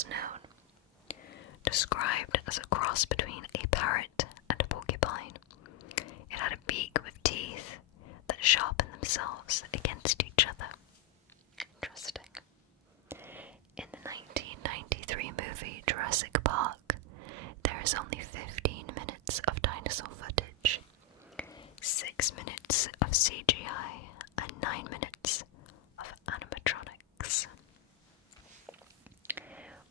dinosaurs known. Described as a cross between a parrot and a porcupine, it had a beak with teeth that sharpened themselves against each other. Interesting. In the 1993 movie Jurassic Park, there is only 15 minutes of dinosaur footage, 6 minutes of CGI, and 9 minutes of animatronics.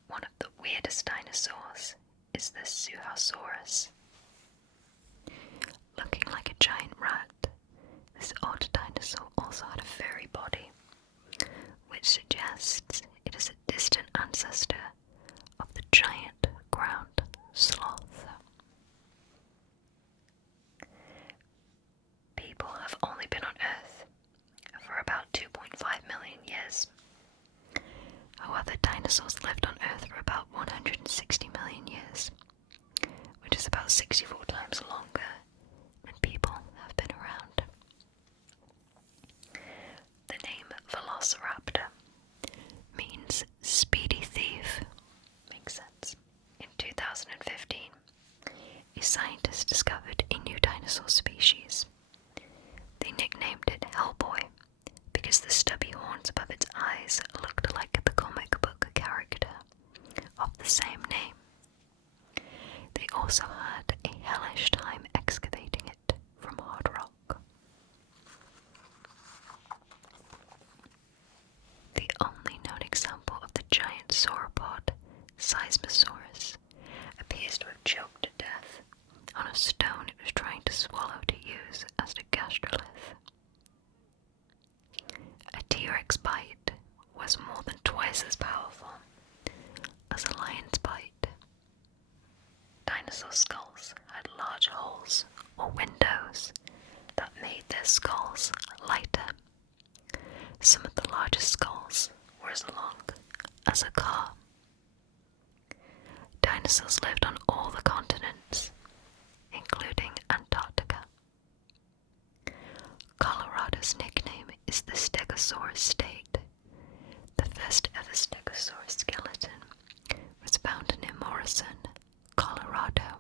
One of the weirdest dinosaurs is the Suchosaurus. Looking like a giant rat, this odd dinosaur also had a furry body, which suggests it is a distant ancestor of the giant ground sloth. People have only been on Earth for about 2.5 million years. However, dinosaurs lived on Earth for about 160 million years, which is about 64 times longer than people have been around. The name Velociraptor means speedy thief. Makes sense. In 2015, a scientist discovered a new dinosaur species. They nicknamed it Hellboy because the stubby horns above its eyes looked like the comic book character of the same name. They also had a hellish time excavating it from hard rock. The only known example of the giant sauropod, Seismosaurus, appears to have choked to death on a stone it was trying to swallow to use as a gastrolith. A T-Rex bite was more than twice as powerful as a lion's bite. Dinosaur skulls had large holes or windows that made their skulls lighter. Some of the largest skulls were as long as a car. Dinosaurs lived on all the continents, including Antarctica. Colorado's nickname is the Stegosaurus State. The first ever Stegosaurus skeleton was found near Morrison, Colorado.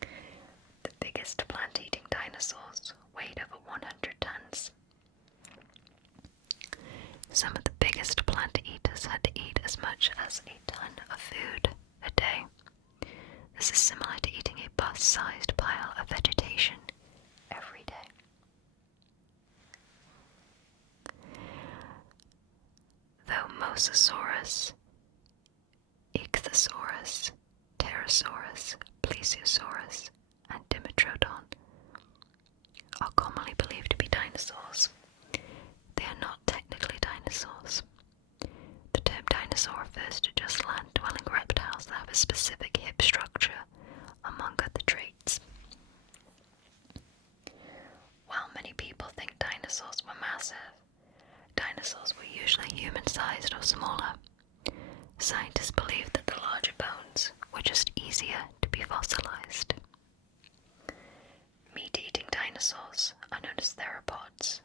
The biggest plant-eating dinosaurs weighed over 100 tons. Some of the biggest plant eaters had to eat as much as a ton of food a day. This is similar to eating a bus-sized pile of vegetation every day. Though Mosasaurus, Ichthyosaurus, Pterosaurus, Plesiosaurus, and Dimetrodon are commonly believed to be dinosaurs, they are not technically dinosaurs. The term dinosaur refers to just land-dwelling reptiles that have a specific hip structure, among other traits. While many people think dinosaurs were massive, dinosaurs were usually human-sized or smaller. Scientists believe that the larger bones were just easier to be fossilized. Meat-eating dinosaurs are known as theropods,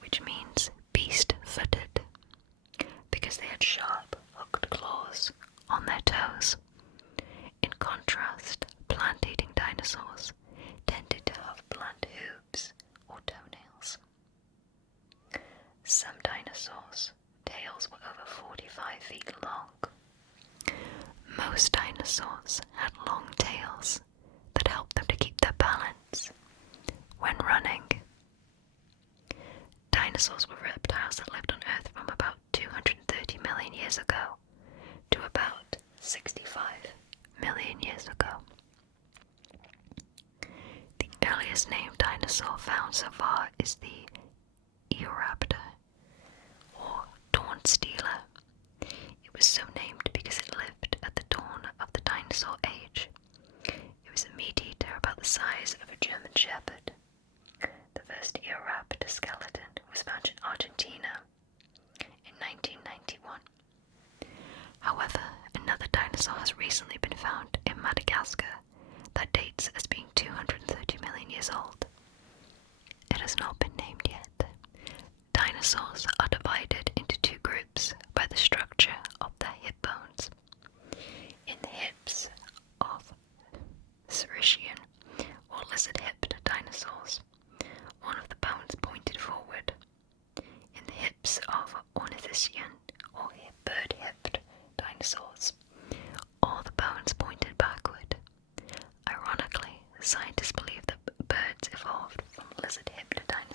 which means beast-footed, because they had sharp, hooked claws on their toes. In contrast, plant-eating dinosaurs tended to have blunt hooves or toenails. Some dinosaurs' tails were over 45 feet long. Most dinosaurs had long tails that helped them to keep their balance when running. Dinosaurs were reptiles that lived on Earth from about 230 million years ago to about 65 million years ago. The earliest named dinosaur found so far is the Eoraptor, or dawn stealer. It was so named because it lived at the dawn of the dinosaur age. It was a meat eater about the size of a German shepherd. The first Eoraptor skeleton was found in Argentina in 1991. However, another dinosaur has recently been found in Madagascar that dates as being 230 million years old. It has not been named yet. Dinosaurs are divided into two groups by the structure of their hip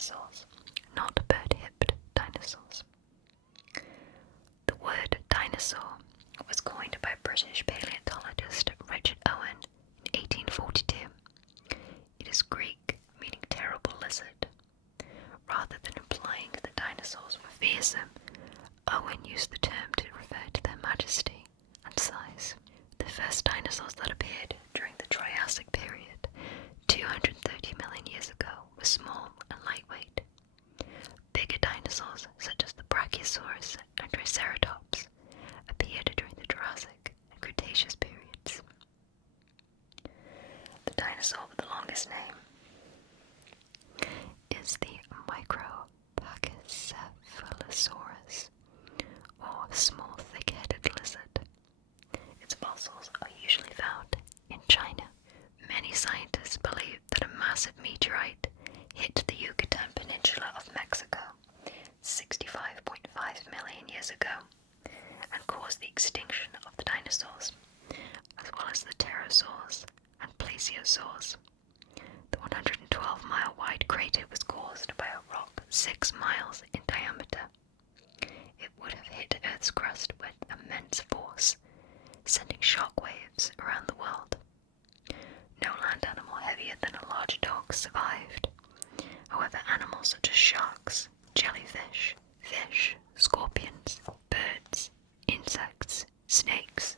dinosaurs, not bird-hipped dinosaurs. The word dinosaur was coined by British paleontologist Richard Owen in 1842. It is Greek, meaning terrible lizard. Rather than implying that dinosaurs were fearsome, Owen used the term to refer to their majesty and size. The first dinosaurs that appeared during the Triassic period, 230 million years ago, were small and lightweight. Bigger dinosaurs, such as the Brachiosaurus and Triceratops, appeared during the Jurassic and Cretaceous periods. The dinosaur with the longest name is the Micropachycephalosaurus, or small thick-headed lizard. Its fossils are usually found in China. Many scientists believe that a massive meteorite hit the Yucatan Peninsula of Mexico 65.5 million years ago and caused the extinction of the dinosaurs, as well as the pterosaurs and plesiosaurs. The 112-mile-wide crater was caused by a rock 6 miles in diameter. It would have hit Earth's crust with immense force, sending shock waves around the world. No land animal heavier than a large dog survived. However, animals such as sharks, jellyfish, fish, scorpions, birds, insects, snakes,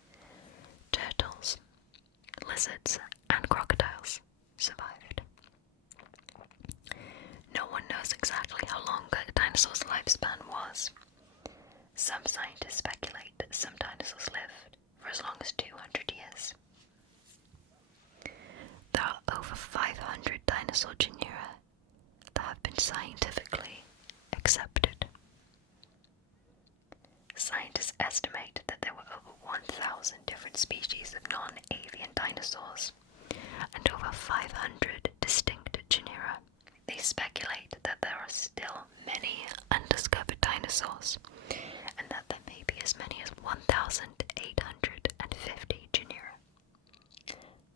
turtles, lizards, and crocodiles survived. No one knows exactly how long a dinosaur's lifespan was. Some scientists speculate that some dinosaurs lived for as long as 200 years. There are over 500 dinosaur genera that have been scientifically accepted. Scientists estimate that there were over 1,000 different species of non-avian dinosaurs and over 500 distinct genera. They speculate that there are still many undiscovered dinosaurs and that there may be as many as 1,850 genera.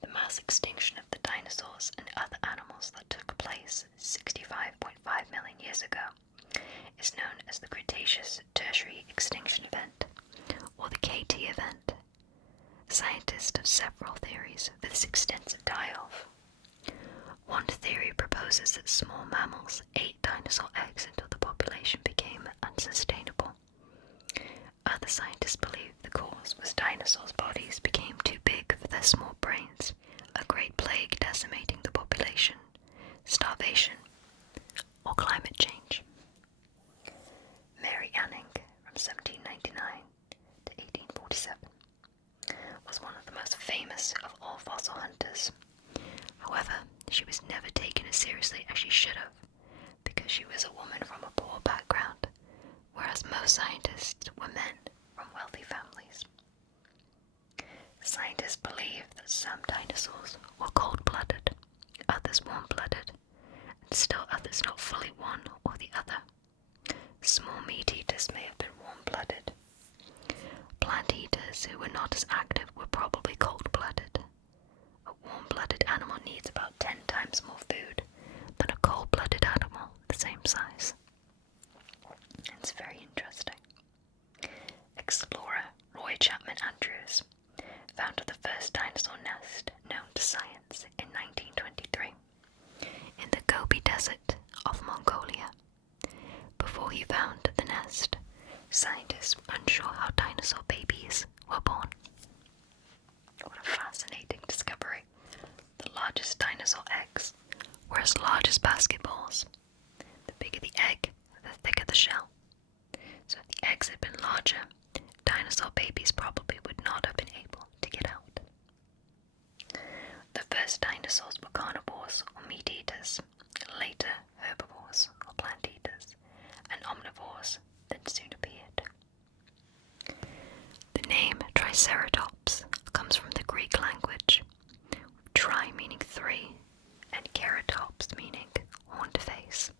The mass extinction of the dinosaurs and other animals that took place 65.5 million years ago is known as the Cretaceous Tertiary Extinction Event, or the KT event. Scientists have several theories for this extensive die-off. One theory proposes that small mammals ate dinosaur eggs until the population became unsustainable. Other scientists believe the cause was dinosaurs' bodies became too big for their small brains, a great plague decimating the population, starvation, or climate change. Mary Anning, from 1799 to 1847, was one of the most famous of all fossil hunters. However, she was never taken as seriously as she should have, because she was a woman from a poor background, whereas most scientists were men from wealthy families. Scientists believe that some dinosaurs were cold-blooded, others warm-blooded, and still others not fully one or the other. Small meat-eaters may have been warm-blooded. Plant-eaters who were not as active were probably cold-blooded. A warm-blooded animal needs about 10 times more food than a cold-blooded animal the same size. It's very interesting. Explorer Roy Chapman Andrews found the first dinosaur nest known to science in 1923 in the Gobi Desert of Mongolia. Before he found the nest, scientists were unsure how dinosaur babies were born. What a fascinating discovery. The largest dinosaur eggs were as large as basketballs. The bigger the egg, the thicker the shell. So if the eggs had been larger, dinosaur babies probably would not have been able to get out. The first dinosaurs were carnivores or meat-eaters, later herbivores or plant-eaters, and omnivores that soon appeared. The name Triceratops comes from the Greek language, with tri meaning 3 and keratops meaning horned face.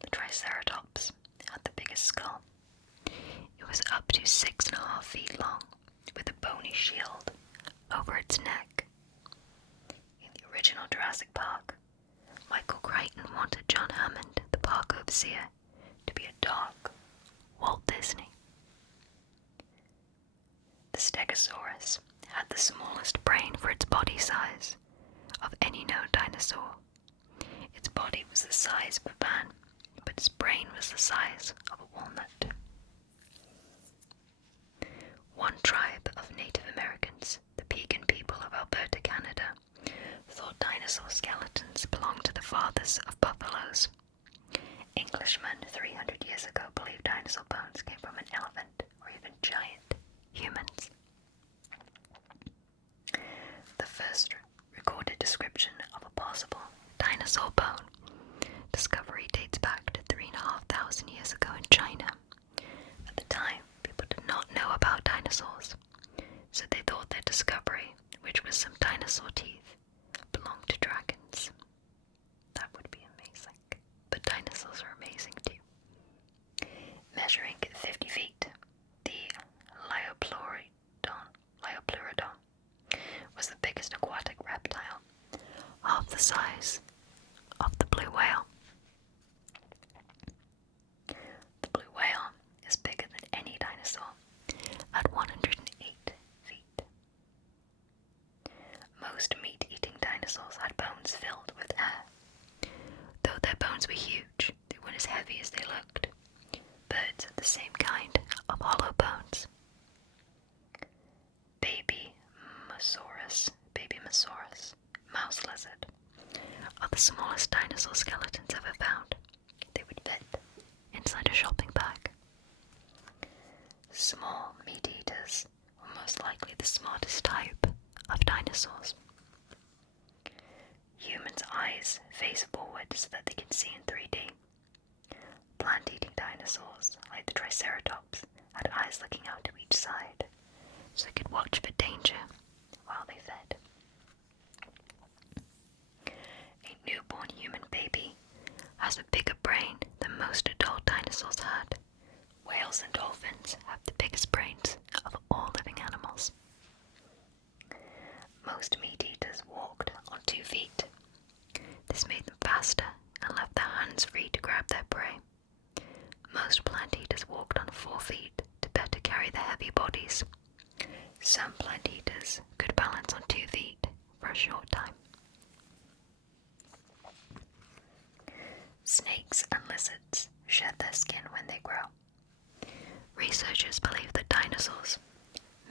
The Triceratops had the biggest skull. It was up to 6.5 feet long, with a bony shield over its neck. In the original Jurassic Park, Michael Crichton wanted John Hammond, the park overseer, to be a dog, Walt Disney. The Stegosaurus had the smallest brain for its body size of any known dinosaur. Its body was the size of a man, but its brain was the size of a walnut. One tribe of Native Americans, the Pegan people of Alberta, Canada, thought dinosaur skeletons belonged to the fathers of buffaloes. Englishmen 300 years ago believed dinosaur bones came from an elephant or even giant humans. The first recorded description of a possible dinosaur bone discovery dates back to 3,500 years ago in China. At the time, people did not know about dinosaurs, so they thought their discovery, which was some dinosaur teeth, belonged to dragons. That would be amazing. But dinosaurs are amazing too. Measuring 50 feet, the Liopleurodon was the biggest aquatic reptile, half the size of the blue whale. The blue whale is bigger than any dinosaur, at 108 feet. Most meat-eating dinosaurs had bones filled with air. Though their bones were huge, they weren't as heavy as they looked. Birds had the same kind of hollow bones. Babymosaurus, mouse lizard, are the smallest dinosaur skeletons ever found. They would fit inside a shopping bag. Small meat-eaters were most likely the smartest type of dinosaurs. Humans' eyes face forward so that they can see in 3D. Plant-eating dinosaurs, like the Triceratops, had eyes looking out to each side, so they could watch for danger while they fed. A newborn human baby has a bigger brain than most adult dinosaurs had. Whales and dolphins have the biggest brains of all living animals. Most meat-eaters walked on 2 feet. This made them faster and left their hands free to grab their prey. Most plant-eaters walked on 4 feet to better carry their heavy bodies. Some plant-eaters could balance on 2 feet for a short time. Snakes and lizards shed their skin when they grow. Researchers believe that dinosaurs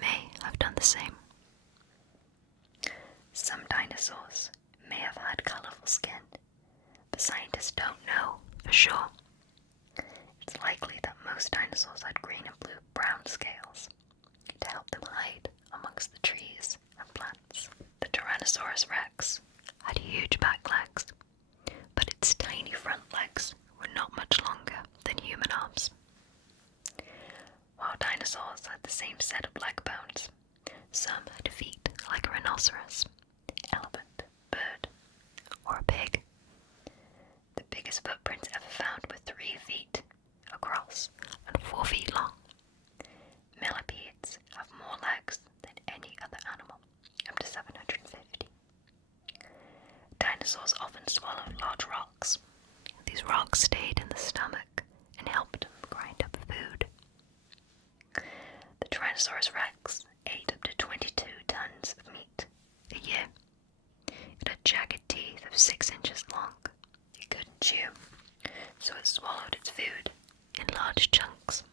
may have done the same. Some dinosaurs may have had colorful skin, but scientists don't know for sure. It's likely that most dinosaurs had green and blue-brown scales to help them hide amongst the trees and plants. The Tyrannosaurus rex had huge back legs, but its tiny front legs were not much longer than human arms. While dinosaurs had the same set of leg bones, some had feet like a rhinoceros, elephant, bird, or a pig. The biggest footprints ever found were 3 feet across and 4 feet long. Millipedes have more legs than any other animal, up to 750. Dinosaurs often swallowed large rocks. These rocks stayed in the stomach and helped them grind up food. The Tyrannosaurus rex ate up to 22 tons of meat a year. It had jagged teeth of 6 inches long. It couldn't chew, so it swallowed its food in large chunks.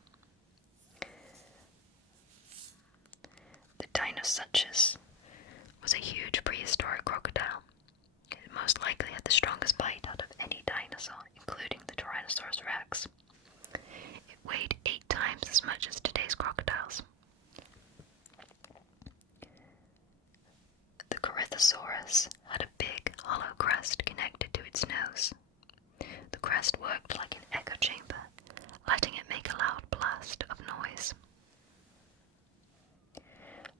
The Dinosuchus was a huge prehistoric crocodile. It most likely had the strongest bite out of any dinosaur, including the Tyrannosaurus rex. It weighed 8 times as much as today's crocodiles. The Corythosaurus had a big, hollow crest connected to its nose. The crest worked like an echo chamber, letting it make a loud blast of noise.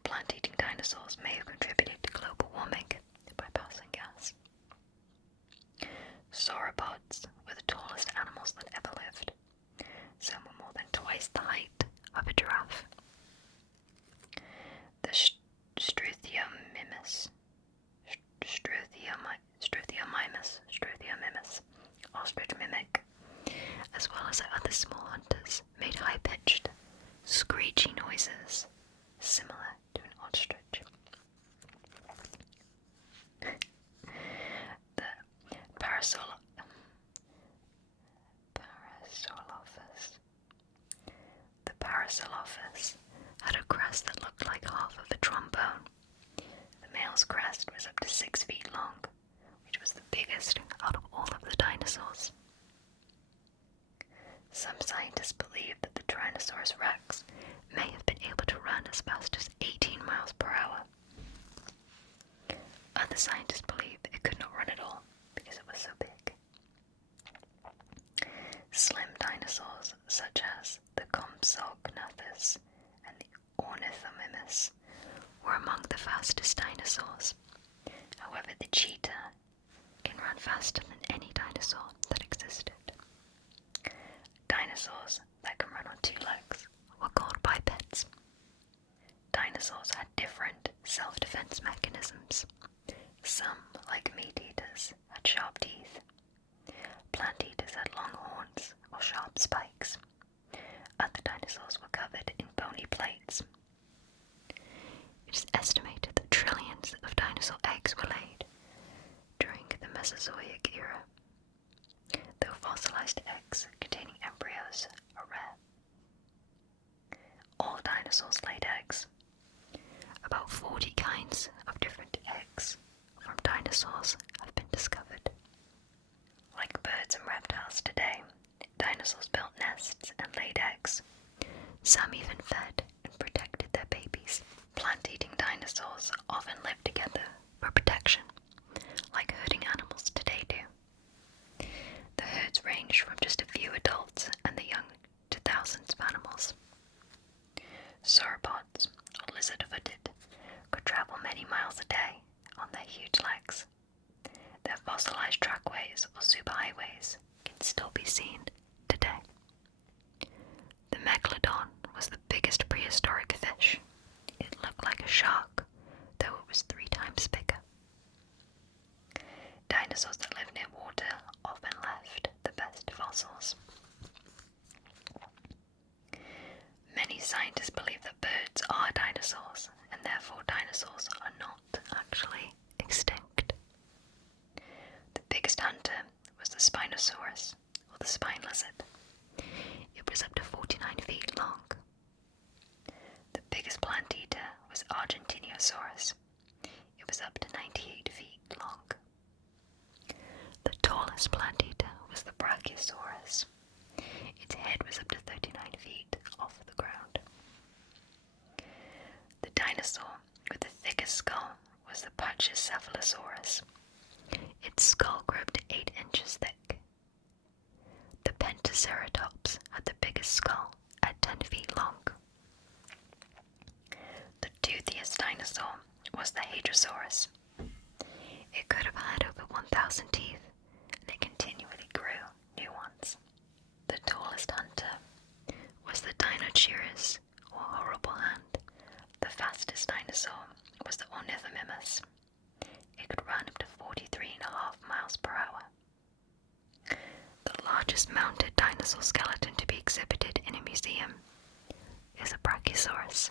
Plant-eating dinosaurs may have contributed to global warming by passing gas. Sauropods were the tallest animals that ever lived. Some were more than twice the height of a giraffe. The Struthiomimus Parasaurolophus had a crest that looked like half of a trombone. The male's crest was up to 6 feet long, which was the biggest out of all of the dinosaurs. Some scientists believe that the Tyrannosaurus rex may have been able to run as fast as 18 miles per hour. Other scientists believe it could not run at all because it was so big. Slim dinosaurs such as the Compsognathus and the Ornithomimus were among the fastest dinosaurs. However, the cheetah can run faster than any dinosaur that existed. Dinosaurs that can run on 2 legs were called bipeds. Dinosaurs had different self-defense mechanisms. Some, like meat eaters, had sharp teeth. Plant eaters had long horns or sharp spikes. Other dinosaurs were covered in bony plates. It is estimated that trillions of dinosaur eggs were laid during the Mesozoic era, though fossilized eggs containing embryos are rare. All dinosaurs laid eggs. About 40 kinds of different eggs from dinosaurs have been discovered. Like birds and reptiles today, dinosaurs built nests and laid eggs. Some even fed and protected their babies. Plant-eating dinosaurs often lived together for protection, like herding animals today do. The herds ranged from just a few adults and the young to thousands of animals. Sauropods, or lizard-footed, could travel many miles a day on their huge legs. Their fossilized trackways or superhighways can still be seen today. The megalodon was the biggest prehistoric fish. It looked like a shark, though it was 3 times bigger. Dinosaurs that lived near water often left the best fossils. Many scientists believe that birds are dinosaurs, and therefore dinosaurs are not actually extinct. The biggest hunter was the Spinosaurus, or the spine lizard. It was up to 49 feet long. The biggest plant eater was Argentinosaurus. It was up to 98 feet long. The tallest plant eater was the Brachiosaurus. Its head was up to 39 feet off the ground. The dinosaur with the thickest skull was the Pachycephalosaurus. Its skull grew up to 8 inches thick. The Pentaceratops had the biggest skull at 10 feet long. The toothiest dinosaur was the Hadrosaurus. It could have had over 1,000 teeth, and it continually grew new ones. The tallest hunter was the Dinocheirus, or horrible hand. The fastest dinosaur was the Ornithomimus. It could run up to 43.5 miles per hour. The largest mounted dinosaur skeleton to be exhibited in a museum is a Brachiosaurus.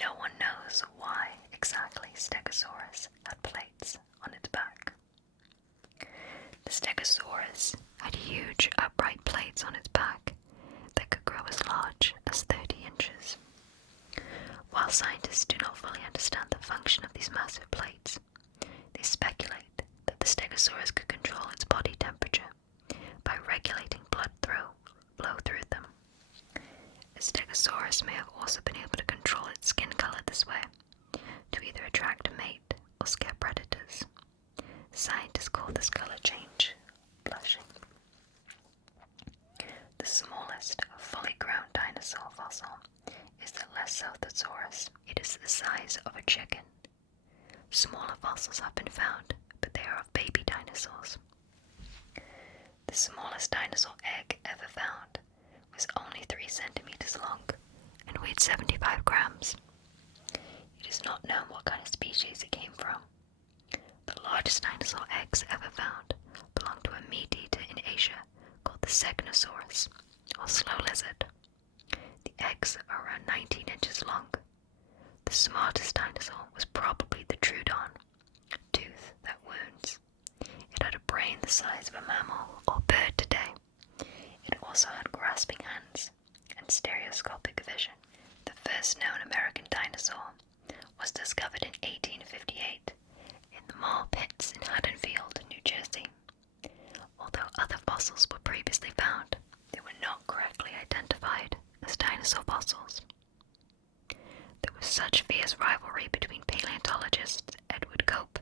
No one knows why exactly Stegosaurus had plates on its back. The Stegosaurus had huge upright plates on its back that could grow as large as 30 inches. While scientists do not fully understand the function of these massive plates, they speculate that the Stegosaurus could control its body temperature by regulating blood flow through them. A Stegosaurus may have also been able to control its skin color this way, to either attract a mate or scare predators. Scientists call this color change blushing. The smallest fully grown dinosaur fossil is the Lesothosaurus. It is the size of a chicken. Smaller fossils have been found, but they are of baby dinosaurs. The smallest dinosaur egg ever found was only 3 centimeters long and weighed 75 grams. It is not known what kind of species it came from. The largest dinosaur eggs ever found belong to a meat eater in Asia called the Segnosaurus, or slow lizard. The eggs are around 19 inches long. The smartest dinosaur was probably the Troodon, tooth that wound size of a mammal or bird today. It also had grasping hands and stereoscopic vision. The first known American dinosaur was discovered in 1858 in the Mole Pits in Haddonfield, New Jersey. Although other fossils were previously found, they were not correctly identified as dinosaur fossils. There was such fierce rivalry between paleontologists Edward Cope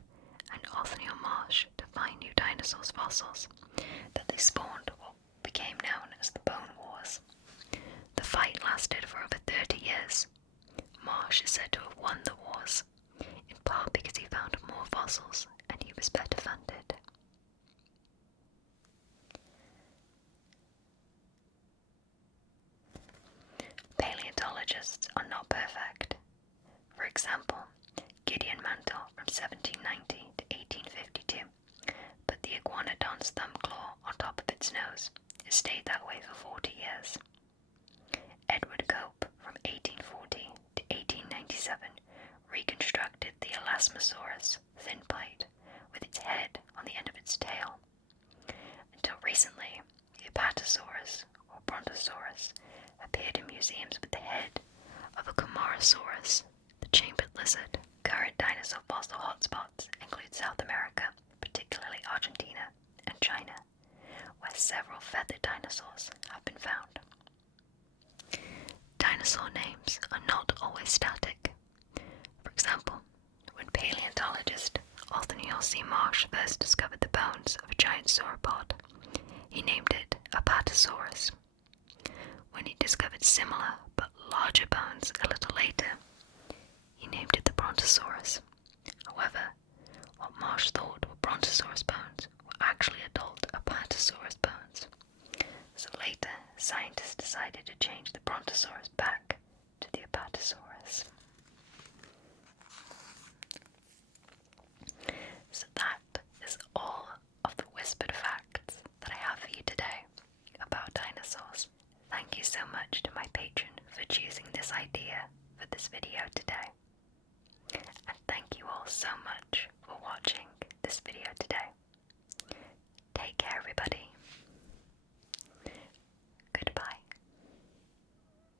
and Othniel Marsh to find new dinosaurs fossils that they spawned what became known as the Bone Wars. The fight lasted for over 30 years. Marsh is said to have won the wars, in part because he found more fossils and he was better funded. Paleontologists are not perfect. For example, Gideon Mantel from 1790 to 1852 put the iguanodon's thumb claw on top of its nose. It stayed that way for 40 years. Edward Cope from 1840 to 1897 reconstructed the Elasmosaurus thin plate with its head on the end of its tail. Until recently, the Apatosaurus or Brontosaurus appeared in museums with the head of a Camarasaurus, the chambered lizard. Current dinosaur fossil hotspots include South America, particularly Argentina and China, where several feathered dinosaurs have been found. Dinosaur names are not always static. For example, when paleontologist Othniel C. Marsh first discovered the bones of a giant sauropod, he named it Apatosaurus. When he discovered similar but larger bones a little later, he named it the Brontosaurus. However, what Marsh thought were Brontosaurus bones